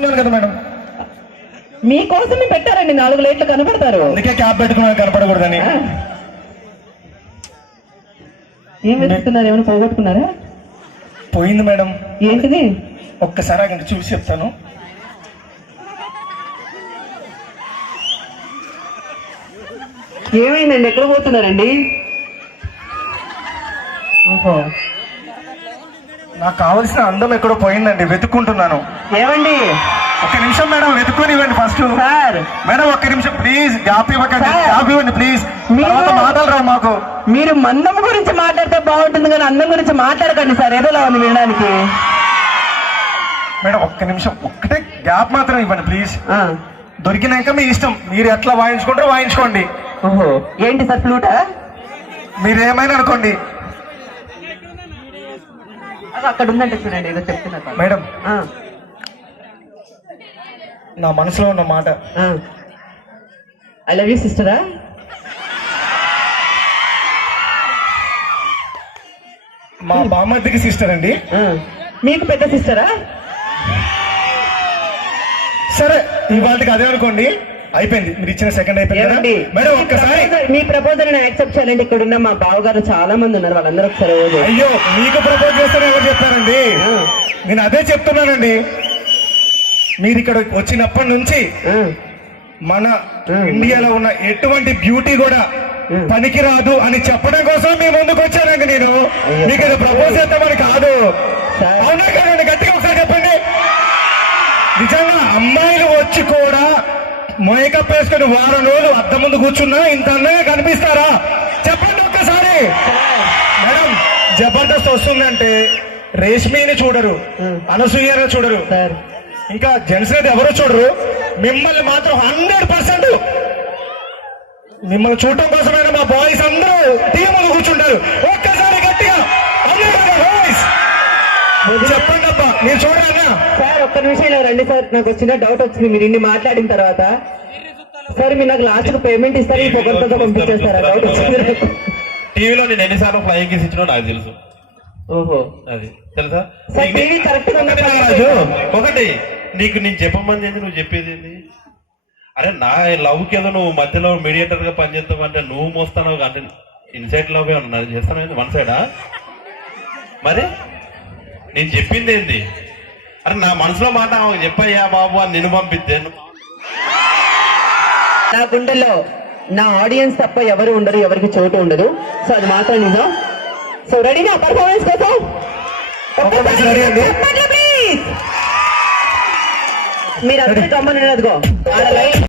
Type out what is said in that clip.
కదా మేడం, మీకోసమే పెట్టారండి 4 లైట్లు కనపడతారు. అందుకే క్యాప్ పెట్టుకున్నాను కనపడకూడదని. ఏం వెతుకుతున్నారు? ఏమైనా పోగొట్టుకున్నారా? పోయింది మేడం. ఏంటిది? ఒక్కసారి అక్కడ చూసి చెప్తాను. ఏమైందండి? ఎక్కడ పోతున్నారండి? ఓహో, నాకు కావలసిన అందం ఎక్కడో పోయిందండి, వెతుక్కుంటున్నాను. ఏమండి? ఒక్క నిమిషం మేడం, వెతుక్కొని ఇవ్వండి ఫస్ట్. సార్ మేడం ఒక్క నిమిషం ప్లీజ్, గ్యాప్ ఇవ్వకండి, సార్. గ్యాప్ ఇవ్వండి ప్లీజ్. మీరు- తర్వాత మాటలు రావు మాకు. మీరు మందం గురించి మాట్లాడితే బాగుంటుంది కానీ అందం గురించి మాట్లాడకండి సార్. ఏదోలా ఉంది వినడానికి. మేడం ఒక్క నిమిషం, ఒక్కటే గ్యాప్ మాత్రం ఇవ్వండి ప్లీజ్. ఆ. దొరికినాక మీ ఇష్టం, మీరు ఎట్లా వాయించుకుంటారో వాయించుకోండి. ఓహో, ఏంటి సార్ ఫ్లూటా? మీరు ఏమైనా అనుకోండి. అది అక్కడ ఉందంటే చూడండి, ఏదో చెప్తున్నారు. మేడం నా మనసులో ఉన్న మాట, ఐ లవ్ యూ సిస్టరా. మా బామ్మర్దికి సిస్టర్ అండి. మీకు పెద్ద సిస్టరా? సరే ఇవాళకి అదే అనుకోండి, అయిపోయింది. మీరు ఇచ్చిన సెకండ్ అయిపోయింది కదా? ఏమండి? మేడం ఒక్కసారి మీ ప్రపోజల్ నేను యాక్సెప్ట్ చేయాలంటే ఇక్కడ ఉన్న మా బావగారు చాలా మంది ఉన్నారు, వాళ్ళందరూ ఒకసారి ఓకే. అయ్యో మీకు ప్రపోజ్ చేస్తారని ఎవరు చెప్పారండి? నేను అదే చెప్తున్నానండి. మీరు ఇక్కడ వచ్చినప్పటి నుంచి మన ఇండియాలో ఉన్న ఎటువంటి బ్యూటీ కూడా పనికిరాదు అని చెప్పడం కోసం మీ ముందుకు వచ్చానండి నేను. మీకు ఇది ప్రపోజ్ చేద్దామని కాదు. అవునా కదండి? గట్టిగా ఒకసారి చెప్పండి. నిజంగా అమ్మాయిలు వచ్చి కూడా మేకప్ వేసుకుని వారం రోజులు అద్దం ముందు కూర్చున్నా ఇంత అందంగా కనిపిస్తారా? చెప్పండి ఒక్కసారి. మేడం జబర్దస్త్ వస్తుందంటే రేష్మిని చూడరు, అనసూయని చూడరు, ఇంకా జెంట్స్ అయితే ఎవరు చూడరు. మిమ్మల్ని మాత్రం 100% మిమ్మల్ని చూడటం కోసమైనా మా బాయ్స్ అందరూ టీమ్ ముందు కూర్చుంటారు. ఒక్కసారి గట్టిగా చెప్పండి అబ్బా, మీరు చూడాలన్నా. సార్ ఒక్క నిమిషం ఇలా రండి సార్, నాకు వచ్చిన డౌట్ వచ్చింది. మీరు ఇన్ని మాట్లాడిన తర్వాత సార్ మీరు నాకు లాస్ట్ పేమెంట్ ఇస్తారు, ఈ పొగలతో పంపించేస్తారా? డౌట్ వచ్చింది. టీవీలో నేను ఎన్నిసార్లు ఫ్లయింగ్ కిస్ ఇచ్చినా నాకు తెలుసు. ఓహో, అది తెలుసా? సార్ టీవీ కరెక్ట్ గా ఒకటి నాగరాజు, ఒకటి నీకు నేను చెప్పమని ఏంది, నువ్వు చెప్పేది ఏంది? అరే నా లవ్ కి ఏదో నువ్వు మధ్యలో మీడియేటర్ గా పనిచేస్తావు అంటే నువ్వు మోస్తావు అంటే ఇన్సైడ్ లవ్ ఏమన్నా చేస్తాను, వన్ సైడా? మరి నేను చెప్పింది ఏంది? అరే నా మనసులో మాట చెప్పయ్యా బాబు అని నిన్ను పంపిస్తే నా గుండెల్లో నా ఆడియన్స్ తప్ప ఎవరు ఉండరు, ఎవరికి చోటు ఉండదు. సో అది మాత్రం నిజం. సో రెడీనా పర్ఫార్మెన్స్ కోసం? మీరు అందరూ గమ్మని అదిగో ఆడ లైన్